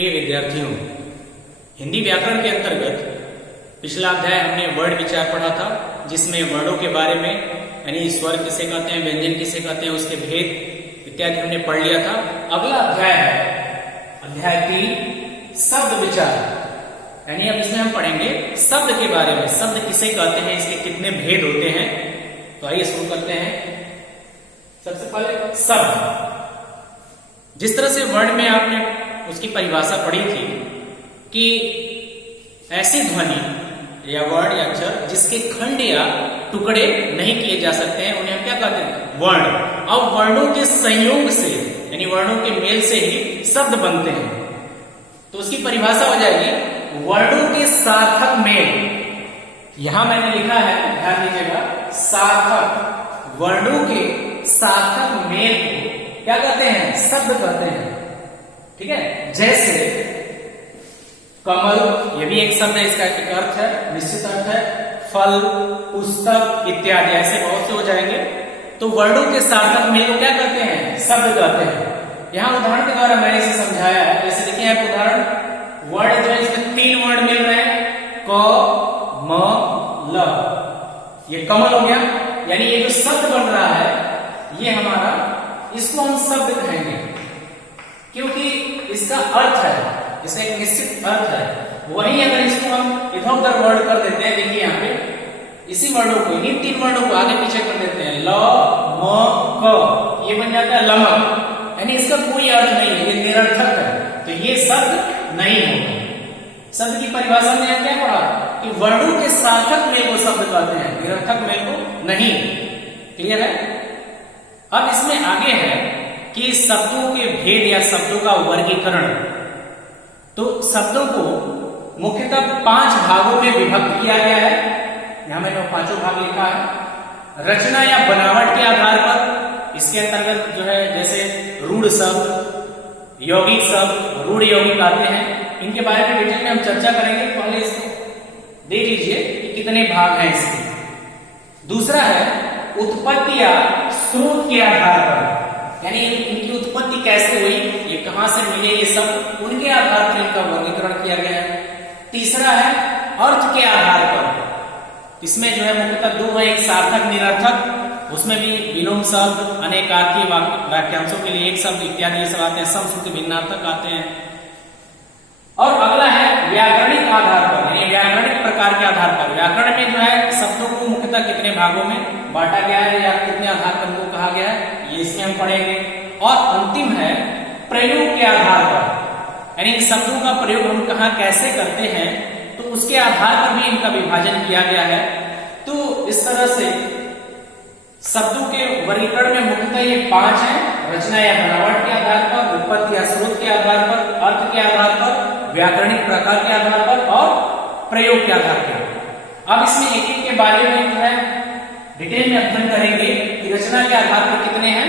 प्रिय विद्यार्थियों, हिंदी व्याकरण के अंतर्गत पिछला अध्याय हमने वर्ड विचार पढ़ा था, जिसमें वर्डों के बारे में यानी स्वर किसे कहते हैं, व्यंजन किसे कहते हैं, उसके भेद इत्यादि हमने पढ़ लिया था। अगला अध्याय है अध्याय 3 शब्द विचार, यानी अब इसमें हम पढ़ेंगे शब्द के बारे में। शब्द किसे कहते हैं, इसके कितने भेद होते हैं। तो आइए शुरू करते हैं। सबसे पहले शब्द। जिस तरह से वर्ड में आपने उसकी परिभाषा पढ़ी थी कि ऐसी ध्वनि या वर्ड या अक्षर जिसके खंड या टुकड़े नहीं किए जा सकते हैं, उन्हें हम क्या कहते हैं, वर्ण। अब वर्णों के संयोग से यानी वर्णों के मेल से ही शब्द बनते हैं। तो उसकी परिभाषा हो जाएगी वर्णों के सार्थक मेल। यहां मैंने लिखा है, ध्यान दीजिएगा, सार्थक। वर्णों के सार्थक मेल को क्या कहते हैं, शब्द कहते हैं। ठीक है, जैसे कमल, ये भी एक शब्द है, इसका एक अर्थ है, निश्चित अर्थ है। फल, पुस्तक इत्यादि ऐसे बहुत से हो जाएंगे। तो वर्णों के सार्थक मेल को क्या कहते हैं, शब्द कहते हैं। यहां उदाहरण के द्वारा मैंने इसे समझाया है। जैसे देखिए आप उदाहरण, वर्ड जो है इसमें 3 वर्ड मिल रहे हैं, क म ल। ये कमल हो गया, यानी ये जो शब्द बन रहा है ये हमारा, इसको हम शब्द कहेंगे क्योंकि इसका अर्थ है, इसका एक निश्चित अर्थ है। वहीं अगर इसको हम इधर उधर वर्ड कर देते हैं, देखिए यहाँ पे इसी वर्डों को, इन्हीं 3 वर्डों को आगे पीछे कर देते हैं, ल म क, ये बन जाता है लमक, यानी इसका कोई अर्थ नहीं है, ये निरर्थक है। तो ये शब्द नहीं होगा। शब्द की परिभाषा में क्या पढ़ा कि वर्णों के सार्थक मेल को शब्द कहते हैं, निरर्थक मेल को नहीं। क्लियर है। अब इसमें आगे है कि शब्दों के भेद या शब्दों का वर्गीकरण। तो शब्दों को मुख्यतः 5 भागों में विभक्त किया गया है। यहां मैंने 5 भाग लिखा है। रचना या बनावट के आधार पर, इसके अंतर्गत जो है जैसे रूढ़ शब्द, यौगिक शब्द, रूढ़ यौगिक आते हैं। इनके बारे में डिटेल में हम चर्चा करेंगे। पहले इसको देख लीजिए कि कितने भाग हैं इसके। दूसरा है उत्पत्ति या स्रोत के आधार पर, यानी इनकी उत्पत्ति कैसे हुई, ये कहां से मिले, ये सब उनके आधार पर इनका वर्गीकरण किया गया है। तीसरा है अर्थ के आधार पर। इसमें जो है मुख्यतः 2 है, एक सार्थक निरर्थक, उसमें भी विलोम शब्द, अनेकार्थी वाक्यांशों के लिए एक शब्द इत्यादि ये सब आते हैं, समश्रुति भिन्नार्थक आते हैं। और अगला है व्याकरणिक आधार पर, यानी व्याकरणिक प्रकार के आधार पर। व्याकरण में जो है शब्दों को मुख्यतः कितने भागों में बांटा गया है या कितने आधार पर उनको कहा गया है, ये इसमें हम पढ़ेंगे। और अंतिम है प्रयोग के आधार पर, यानी इन शब्दों का प्रयोग हम कहाँ कैसे करते हैं, तो उसके आधार पर भी इनका विभाजन किया गया है। तो इस तरह से शब्दों के वर्गीकरण में मुख्यतः ये 5 हैं। रचना या बनावट के आधार पर, उत्पत्ति या स्रोत के आधार पर, अर्थ के आधार पर, व्याकरणिक प्रकार के आधार पर और प्रयोग के आधार पर। अब इसमें एक एक के बारे में जो है डिटेल में अध्ययन करेंगे कि रचना के आधार पर कितने हैं